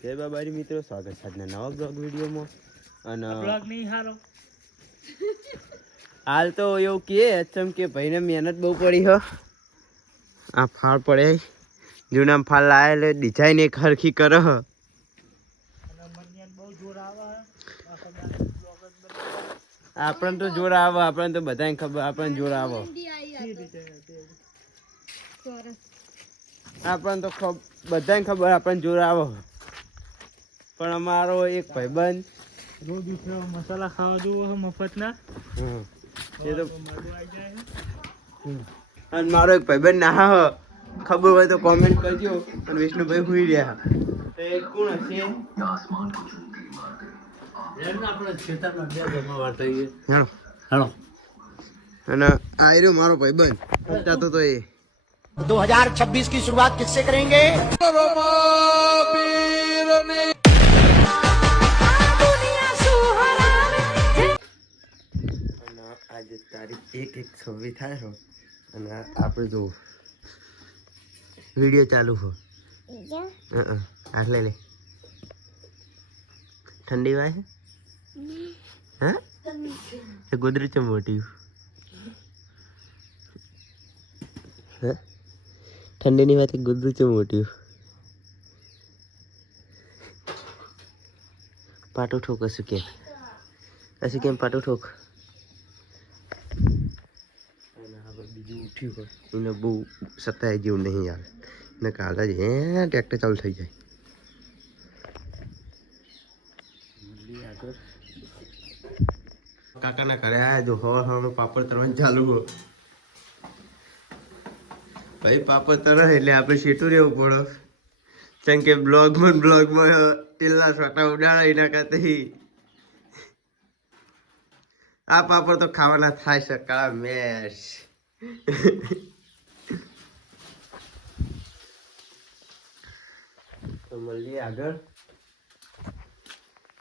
જય બાબારી મિત્રો સ્વાગત છે આજના નવા બ્લોગ વિડીયોમાં. અને બ્લોગ નહીં હારો. હાલ તો એવું કહે એચમ કે ભાઈને મહેનત બહુ પડી હ. આ ફાળ પડે. જૂના ફાળ લાવે એટલે ડિઝાઇન એક હરખી કરો હ. અને મનિયાને બહુ જોર આવે. આખો દાડો બ્લોગ જ બનાવે. આપણને તો જોર આવે આપણને તો બધાને ખબર આપણને જોર આવે. આપણને તો ખબ બધાને ખબર આપણને જોર આવે. પણ અમારો એક ભાઈબંધ રોજ ઉઠ્યો મસાલા ખાવા જુઓ હો મફતના હમ, એ તો તો મળવા આવી જાય હે. અને મારો એક ભાઈબંધ ના હ ખબર હોય તો કોમેન્ટ કરજો અને વિષ્ણુભાઈ હુઈ રહ્યા તો એ કોણ હશે જાણો અને આ રહ્યો મારો ભાઈબંધ હપ્તા તો તો એ 2026 की शुरुआत किससे करेंगे આજે તારીખ એક એક છવ્વીસ થાય છે અને આપણે જો વીડિયો ચાલુ હો. હા આટલે લે. ઠંડી વાય હા? ગોદરી છે મોટી. હે? ઠંડીની વાત ગુદરું છે મોટી. પાટો ઠોક હશું કેમ? હશું કેમ પાટો ઠોક અને હવે ઉઠ્યું હોય. એને બહુ સતાય જેવું નહીં યાર. ને કાલે જ હે ટ્રેક્ટર ચાલુ થઈ જાય. કાકાના ઘરે આવ્યા જો હવા હવાનું પાપડ તરવાનું ચાલુ હો ભાઈ પાપડ તરે એટલે આપણે શેઠું રહેવું પડે. કેમ કે બ્લોગમાં બ્લોગમાં પેલા સ્વાટા ઉડાડા એના કરતા આ પાપડ તો ખાવાના થાય છે કાળા મેશ તો મળીએ આગળ.